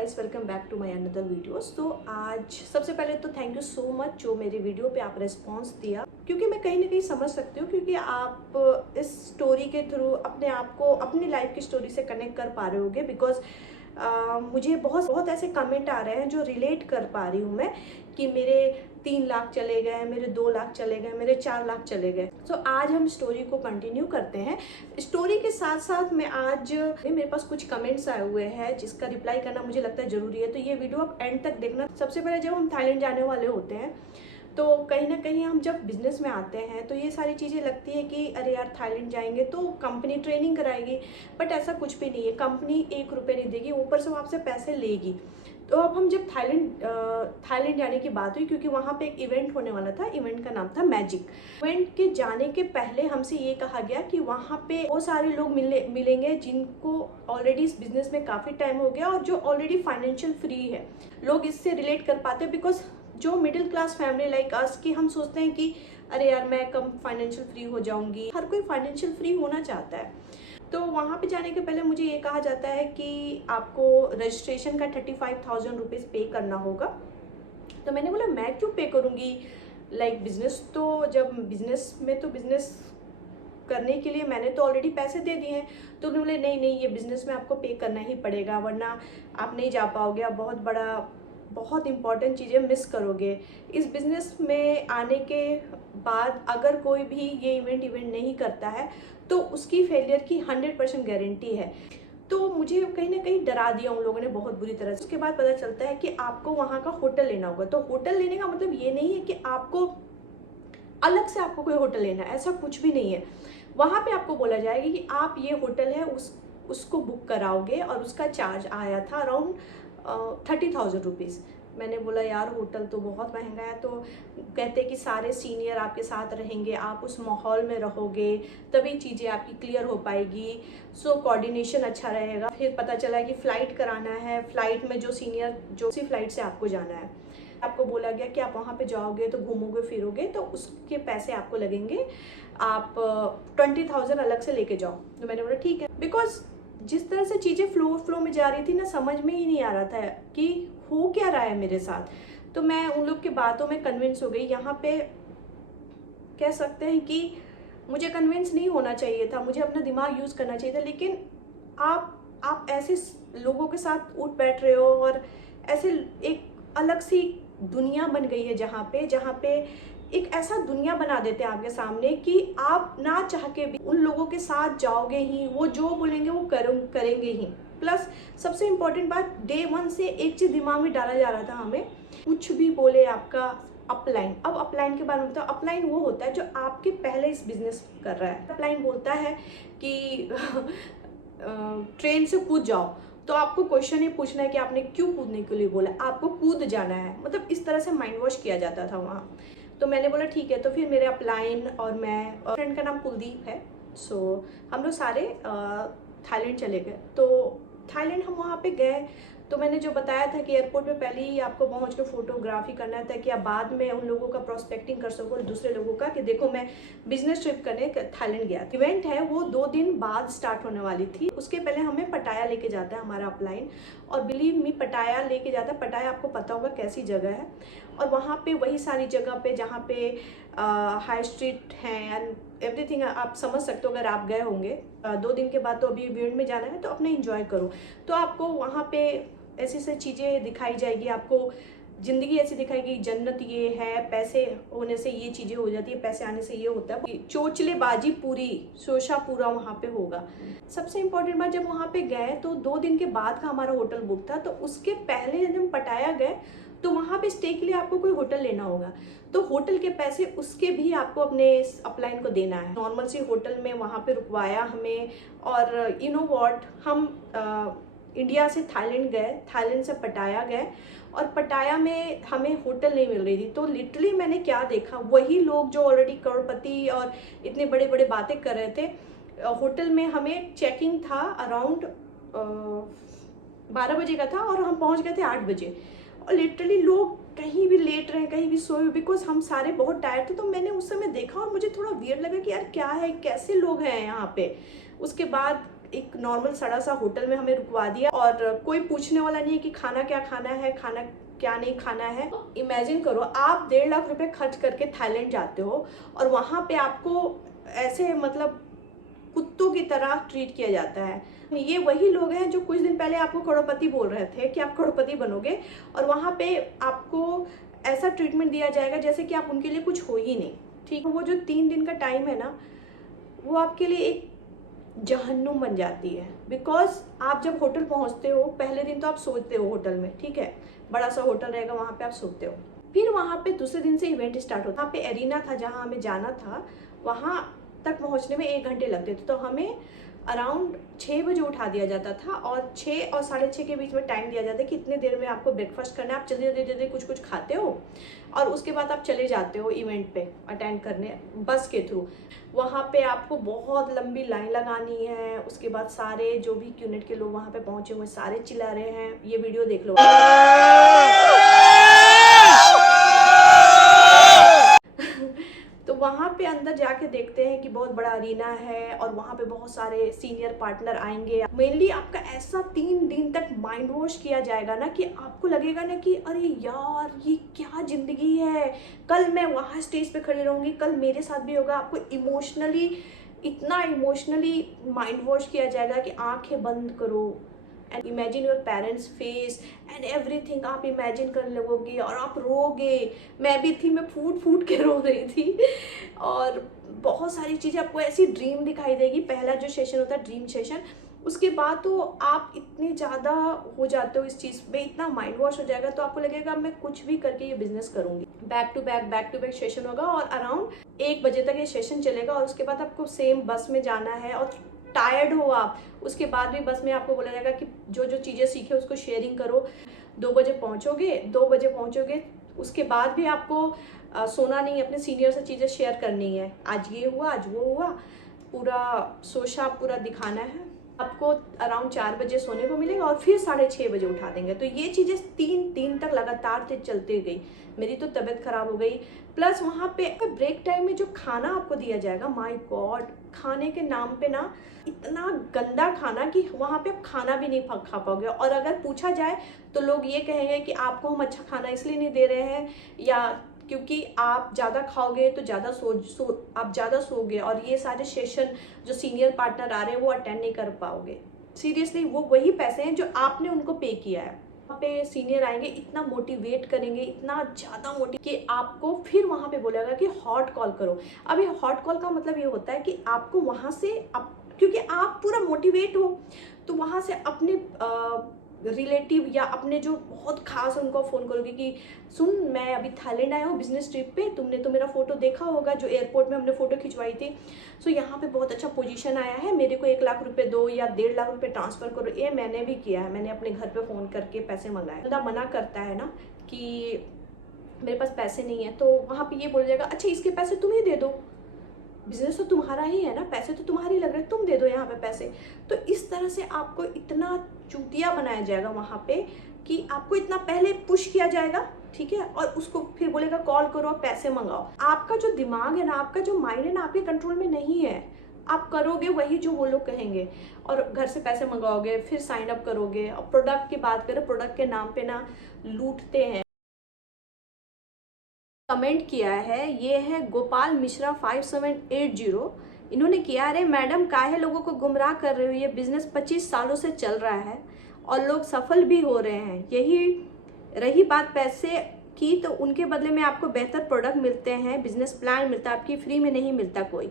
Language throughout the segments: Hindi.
Guys, welcome back to my another videos. तो आज सबसे पहले तो थैंक यू सो मच जो मेरे वीडियो पे आप रिस्पांस दिया, क्योंकि मैं कहीं ना कहीं समझ सकती हूँ, क्योंकि आप इस स्टोरी के थ्रू अपने आप को अपनी लाइफ की स्टोरी से कनेक्ट कर पा रहे होगे। बिकॉज मुझे बहुत बहुत ऐसे कमेंट आ रहे हैं जो रिलेट कर पा रही हूँ मैं, कि मेरे 3 लाख चले गए, मेरे 2 लाख चले गए, मेरे 4 लाख चले गए। तो आज हम स्टोरी को कंटिन्यू करते हैं। स्टोरी के साथ साथ मैं आज मेरे पास कुछ कमेंट्स आए हुए हैं जिसका रिप्लाई करना मुझे लगता है ज़रूरी है, तो ये वीडियो आप एंड तक देखना। सबसे पहले जब हम थाईलैंड जाने वाले होते हैं तो कहीं ना कहीं हम जब बिजनेस में आते हैं तो ये सारी चीज़ें लगती है कि अरे यार थाईलैंड जाएंगे तो कंपनी ट्रेनिंग कराएगी, बट ऐसा कुछ भी नहीं है। कंपनी 1 रुपये नहीं देगी, ऊपर से वो आपसे पैसे लेगी। तो अब हम जब थाईलैंड जाने की बात हुई, क्योंकि वहाँ पे एक इवेंट होने वाला था, इवेंट का नाम था मैजिक। इवेंट के जाने के पहले हमसे ये कहा गया कि वहाँ पे वो सारे लोग मिलेंगे जिनको ऑलरेडी इस बिजनेस में काफ़ी टाइम हो गया और जो ऑलरेडी फाइनेंशियल फ्री है। लोग इससे रिलेट कर पाते हैं, बिकॉज जो middle class family like us की हम सोचते हैं कि अरे यार मैं कम फाइनेंशियल फ्री हो जाऊंगी। हर कोई फाइनेंशियल फ्री होना चाहता है। तो वहाँ पे जाने के पहले मुझे ये कहा जाता है कि आपको रजिस्ट्रेशन का 35,000 रुपीज़ पे करना होगा। तो मैंने बोला मैं क्यों पे करूँगी, लाइक बिजनेस, तो जब बिजनेस में तो बिजनेस करने के लिए मैंने तो ऑलरेडी पैसे दे दिए हैं। तो उन्होंने बोले नहीं नहीं, ये बिजनेस में आपको पे करना ही पड़ेगा, वरना आप नहीं जा पाओगे, आप बहुत इंपॉर्टेंट चीज़ें मिस करोगे। इस बिज़नेस में आने के बाद अगर कोई भी ये इवेंट नहीं करता है तो उसकी फेलियर की 100% गारंटी है। तो मुझे कहीं ना कहीं डरा दिया उन लोगों ने बहुत बुरी तरह से। उसके बाद पता चलता है कि आपको वहाँ का होटल लेना होगा। तो होटल लेने का मतलब ये नहीं है कि आपको अलग से आपको कोई होटल लेना है, ऐसा कुछ भी नहीं है। वहाँ पे आपको बोला जाएगा कि आप ये होटल है उसको बुक कराओगे, और उसका चार्ज आया था अराउंड 30,000 रुपीज़। मैंने बोला यार होटल तो बहुत महंगा है। तो कहते कि सारे सीनियर आपके साथ रहेंगे, आप उस माहौल में रहोगे, तभी चीज़ें आपकी क्लियर हो पाएगी, सो कोऑर्डिनेशन अच्छा रहेगा। फिर पता चला कि फ़्लाइट कराना है, फ़्लाइट में जो सीनियर जो उसी फ्लाइट से आपको जाना है। आपको बोला गया कि आप वहाँ पे जाओगे तो घूमोगे फिरोगे तो उसके पैसे आपको लगेंगे, आप 20,000 अलग से लेके जाओ। तो मैंने बोला ठीक है, बिकॉज जिस तरह से चीज़ें फ्लो में जा रही थी ना, समझ में ही नहीं आ रहा था कि हो क्या रहा है मेरे साथ। तो मैं उन लोग की बातों में कन्विंस हो गई। यहाँ पे कह सकते हैं कि मुझे कन्विंस नहीं होना चाहिए था, मुझे अपना दिमाग यूज़ करना चाहिए था। लेकिन आप ऐसे लोगों के साथ उठ बैठ रहे हो, और ऐसे एक अलग सी दुनिया बन गई है जहाँ पे एक ऐसा दुनिया बना देते हैं आपके सामने कि आप ना चाह के भी उन लोगों के साथ जाओगे ही, वो जो बोलेंगे वो करेंगे ही। प्लस सबसे इम्पोर्टेंट बात, डे 1 से एक चीज़ दिमाग में डाला जा रहा था हमें, कुछ भी बोले आपका अपलाइन। अब अपलाइन के बारे में बताओ। अपलाइन वो होता है जो आपके पहले इस बिजनेस कर रहा है। अपलाइन बोलता है कि ट्रेन से कूद जाओ, तो आपको क्वेश्चन ये पूछना है कि आपने क्यों कूदने के लिए बोला, आपको कूद जाना है। मतलब इस तरह से माइंड वॉश किया जाता था वहाँ। तो मैंने बोला ठीक है। तो फिर मेरे अपलाइन और मैं, और फ्रेंड का नाम कुलदीप है, सो हम लोग सारे थाईलैंड चले गए। तो थाईलैंड हम वहाँ पे गए तो मैंने जो बताया था कि एयरपोर्ट पे पहले ही आपको पहुँच के फोटोग्राफी करना था कि आप बाद में उन लोगों का प्रोस्पेक्टिंग कर सको, दूसरे लोगों का, कि देखो मैं बिजनेस ट्रिप करने थाईलैंड गया। इवेंट है वो 2 दिन बाद स्टार्ट होने वाली थी। उसके पहले हमें पटाया लेके जाता है हमारा अपलाइन, और बिलीव मी पटाया लेके जाता है। पटाया आपको पता होगा कैसी जगह है, और वहाँ पे वही सारी जगह पे जहाँ पे हाई स्ट्रीट हैं एंड एवरीथिंग, आप समझ सकते हो अगर आप गए होंगे। 2 दिन के बाद तो अभी इवेंट में जाना है तो अपने इंजॉय करो। तो आपको वहाँ पे ऐसी ऐसी चीज़ें दिखाई जाएगी, आपको ज़िंदगी ऐसी दिखाएगी, जन्नत ये है, पैसे होने से ये चीज़ें हो जाती है, पैसे आने से ये होता है। चोचलेबाजी पूरी, शोशा पूरा वहाँ पे होगा। सबसे इम्पोर्टेंट बात, जब वहाँ पे गए तो 2 दिन के बाद का हमारा होटल बुक था। तो उसके पहले जब हम पटाया गए तो वहाँ पे स्टे के लिए आपको कोई होटल लेना होगा, तो होटल के पैसे उसके भी आपको अपने अपलाइन को देना है। नॉर्मल सी होटल में वहाँ पे रुकवाया हमें, और यू नो व्हाट, हम इंडिया से थाईलैंड गए, थाईलैंड से पटाया गए, और पटाया में हमें होटल नहीं मिल रही थी। तो लिटरली मैंने क्या देखा, वही लोग जो ऑलरेडी करोड़पति और इतने बड़े बड़े बातें कर रहे थे, होटल में हमें चेकिंग था अराउंड 12 बजे का था, और हम पहुंच गए थे 8 बजे। और लिटरली लोग कहीं भी लेट रहे, कहीं भी सोए, बिकॉज हम सारे बहुत टायर्ड थे। तो मैंने उस समय देखा और मुझे थोड़ा वियर्ड लगा कि यार क्या है, कैसे लोग हैं यहाँ पे। उसके बाद एक नॉर्मल सड़ा सा होटल में हमें रुकवा दिया और कोई पूछने वाला नहीं है कि खाना क्या खाना है, खाना क्या नहीं खाना है। इमेजिन करो आप 1.5 लाख रुपए खर्च करके थाईलैंड जाते हो और वहाँ पे आपको ऐसे मतलब कुत्तों की तरह ट्रीट किया जाता है। ये वही लोग हैं जो कुछ दिन पहले आपको करोड़पति बोल रहे थे कि आप करोड़पति बनोगे, और वहाँ पे आपको ऐसा ट्रीटमेंट दिया जाएगा जैसे कि आप उनके लिए कुछ हो ही नहीं। ठीक है, वो जो 3 दिन का टाइम है ना, वो आपके लिए एक जहन्नुम बन जाती है। बिकॉज आप जब होटल पहुँचते हो, पहले दिन तो आप सोते हो होटल में, ठीक है, बड़ा सा होटल रहेगा, वहाँ पे आप सोते हो। फिर वहाँ पे दूसरे दिन से इवेंट स्टार्ट होता है। वहाँ पे एरिना था जहाँ हमें जाना था, वहाँ तक पहुँचने में 1 घंटे लगते थे। तो हमें अराउंड 6 बजे उठा दिया जाता था और 6 और 6:30 के बीच में टाइम दिया जाता है कि इतने देर में आपको ब्रेकफास्ट करना है। आप जल्दी जल्दी जल्दी कुछ कुछ खाते हो और उसके बाद आप चले जाते हो इवेंट पे अटेंड करने बस के थ्रू। वहाँ पे आपको बहुत लंबी लाइन लगानी है। उसके बाद सारे जो भी क्यूनेट के लोग वहाँ पे पहुँचे हुए सारे चिल्ला रहे हैं। ये वीडियो देख लो। तो वहाँ पे अंदर जाके देखते हैं कि बहुत बड़ा अरीना है और वहाँ पे बहुत सारे सीनियर पार्टनर आएंगे। मेनली आपका ऐसा 3 दिन तक माइंड वॉश किया जाएगा ना कि आपको लगेगा ना कि अरे यार ये क्या जिंदगी है, कल मैं वहाँ स्टेज पे खड़ी रहूँगी, कल मेरे साथ भी होगा। आपको इमोशनली इतना इमोशनली माइंड वॉश किया जाएगा कि आंखें बंद करो and imagine your parents face and everything. आप इमेजिन कर लोगे और आप रोगे। मैं भी थी, मैं फूट फूट के रो रही थी। और बहुत सारी चीज़ें आपको ऐसी ड्रीम दिखाई देगी। पहला जो सेशन होता है ड्रीम सेशन, उसके बाद तो आप इतने ज़्यादा हो जाते हो इस चीज़ में, इतना माइंड वॉश हो जाएगा तो आपको लगेगा मैं कुछ भी करके ये बिजनेस करूँगी। बैक टू बैक सेशन होगा और अराउंड 1 बजे तक ये सेशन चलेगा। और उसके बाद आपको सेम बस में जाना है और टायर्ड हो आप, उसके बाद भी बस में आपको बोला जाएगा कि जो जो चीज़ें सीखे उसको शेयरिंग करो। 2 बजे पहुँचोगे, उसके बाद भी आपको सोना नहीं, अपने सीनियर से चीज़ें शेयर करनी है। आज ये हुआ, आज वो हुआ, पूरा सोशा पूरा दिखाना है। आपको अराउंड 4 बजे सोने को मिलेगा और फिर 6:30 बजे उठा देंगे। तो ये चीज़ें 3 दिन तक लगातार चलते गई। मेरी तो तबीयत खराब हो गई। प्लस वहाँ पे ब्रेक टाइम में जो खाना आपको दिया जाएगा, माय गॉड, खाने के नाम पे ना इतना गंदा खाना कि वहाँ पे आप खाना भी नहीं खा पाओगे। और अगर पूछा जाए तो लोग ये कहेंगे कि आपको हम अच्छा खाना इसलिए नहीं दे रहे हैं या क्योंकि आप ज़्यादा खाओगे तो आप ज़्यादा सोओगे और ये सारे सेशन जो सीनियर पार्टनर आ रहे हैं वो अटेंड नहीं कर पाओगे। सीरियसली वो वही पैसे हैं जो आपने उनको पे किया है। वहाँ पे सीनियर आएंगे, इतना मोटिवेट करेंगे, इतना ज़्यादा कि आपको फिर वहाँ पे बोलेगा कि हॉट कॉल करो। अब ये हॉट कॉल का मतलब ये होता है कि आपको वहाँ से क्योंकि आप पूरा मोटिवेट हो तो वहाँ से अपने रिलेटिव या अपने जो बहुत खास है उनको फ़ोन करोगे कि सुन, मैं अभी थाईलैंड आया हूँ बिजनेस ट्रिप पे, तुमने तो मेरा फ़ोटो देखा होगा जो एयरपोर्ट में हमने फ़ोटो खिंचवाई थी। सो यहाँ पे बहुत अच्छा पोजीशन आया है, मेरे को 1 लाख रुपए दो या 1.5 लाख रुपए ट्रांसफ़र करो। ये मैंने भी किया है, मैंने अपने घर पे फ़ोन करके पैसे मंगाए। बंदा मना करता है ना कि मेरे पास पैसे नहीं है, तो वहाँ पर ये बोल जाएगा अच्छा इसके पैसे तुम ही दे दो, बिजनेस तो तुम्हारा ही है ना, पैसे तो तुम्हारे लग रहे, तुम दे दो यहाँ पे पैसे। तो इस तरह से आपको इतना चूतिया बनाया जाएगा वहाँ पे कि आपको इतना पहले पुश किया जाएगा, ठीक है, और उसको फिर बोलेगा कॉल करो पैसे मंगाओ। आपका जो दिमाग है ना, आपका जो माइंड है ना, आपके कंट्रोल में नहीं है। आप करोगे वही जो वो लोग कहेंगे और घर से पैसे मंगाओगे, फिर साइन अप करोगे। और प्रोडक्ट की बात करें, प्रोडक्ट के नाम पे ना लूटते हैं। कमेंट किया है, ये है गोपाल मिश्रा 5780। इन्होंने किया, अरे मैडम काहे लोगों को गुमराह कर रहे हो, ये बिजनेस 25 सालों से चल रहा है और लोग सफल भी हो रहे हैं। यही रही बात पैसे की तो उनके बदले में आपको बेहतर प्रोडक्ट मिलते हैं, बिजनेस प्लान मिलता है, आपकी फ्री में नहीं मिलता कोई।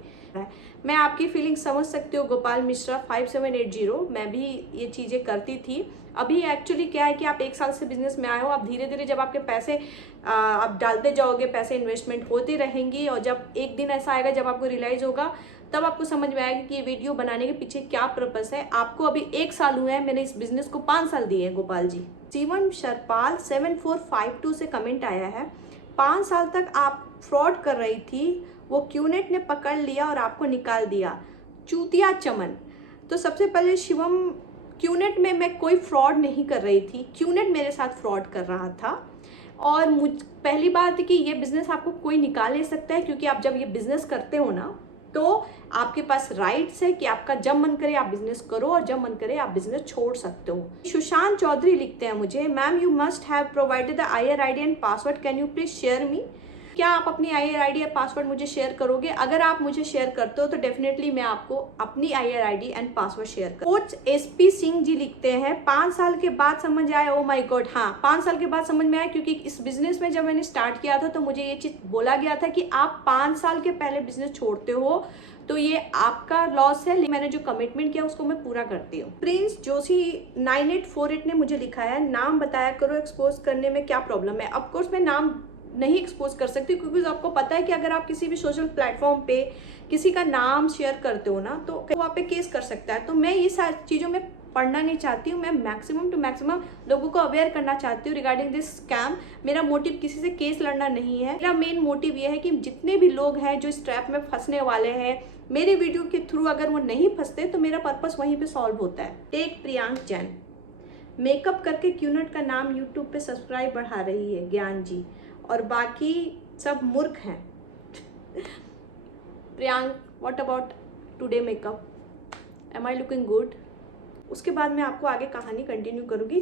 मैं आपकी फीलिंग समझ सकती हूँ गोपाल मिश्रा 5780। मैं भी ये चीज़ें करती थी। अभी एक्चुअली क्या है कि आप 1 साल से बिजनेस में आए हो, आप धीरे धीरे जब आपके पैसे आप डालते जाओगे, पैसे इन्वेस्टमेंट होती रहेंगी और जब एक दिन ऐसा आएगा जब आपको रियलाइज होगा तब आपको समझ में आएगा कि ये वीडियो बनाने के पीछे क्या पर्पस है। आपको अभी 1 साल हुआ है, मैंने इस बिजनेस को 5 साल दिए हैं गोपाल जी। जीवन शरपाल 7452 से कमेंट आया है, 5 साल तक आप फ्रॉड कर रही थी, वो क्यूनेट ने पकड़ लिया और आपको निकाल दिया, चूतिया चमन। तो सबसे पहले शिवम, क्यूनेट में मैं कोई फ्रॉड नहीं कर रही थी, क्यूनेट मेरे साथ फ्रॉड कर रहा था। और पहली बात है कि ये बिज़नेस आपको कोई निकाल नहीं सकता है, क्योंकि आप जब ये बिज़नेस करते हो ना तो आपके पास राइट्स है कि आपका जब मन करे आप बिजनेस करो और जब मन करे आप बिजनेस छोड़ सकते हो। सुशांत चौधरी लिखते हैं मुझे, ma'am you must have provided the IR ID and password, can you please share me. क्या आप अपनी IR ID या पासवर्ड मुझे शेयर करोगे? अगर आप मुझे शेयर करते हो तो डेफिनेटली मैं आपको अपनी IR ID and password share कर। कोच SP सिंह जी लिखते हैं 5 साल के बाद समझ आया। ओ माय गॉड, हाँ 5 साल के बाद समझ में आया, क्योंकि इस बिजनेस में जब मैंने स्टार्ट किया था तो मुझे ये चीज बोला गया था कि आप 5 साल के पहले बिजनेस छोड़ते हो तो ये आपका लॉस है, लेकिन मैंने जो कमिटमेंट किया उसको मैं पूरा करती हूँ। प्रिंस जोशी 9848 ने मुझे लिखा है, नाम बताया करो, एक्सपोज करने में क्या प्रॉब्लम है। ऑफकोर्स मैं नाम नहीं एक्सपोज कर सकती, क्योंकि आपको पता है कि अगर आप किसी भी सोशल प्लेटफॉर्म पे किसी का नाम शेयर करते हो ना तो वहाँ पे केस कर सकता है। तो मैं ये सारी चीज़ों में पढ़ना नहीं चाहती हूँ। मैं मैक्सिमम टू मैक्सिमम लोगों को अवेयर करना चाहती हूँ रिगार्डिंग दिस स्कैम। मेरा मोटिव किसी से केस लड़ना नहीं है। मेरा मेन मोटिव ये है कि जितने भी लोग हैं जो इस ट्रैप में फंसने वाले हैं, मेरे वीडियो के थ्रू अगर वो नहीं फंसते तो मेरा पर्पस वहीं पे सॉल्व होता है। टेक प्रियांक जैन, मेकअप करके क्यूनट का नाम यूट्यूब पे सब्सक्राइब बढ़ा रही है ज्ञान जी, और बाकी सब मूर्ख हैं। Priyank, what about today makeup, am I looking good? उसके बाद मैं आपको आगे कहानी कंटिन्यू करूँगी।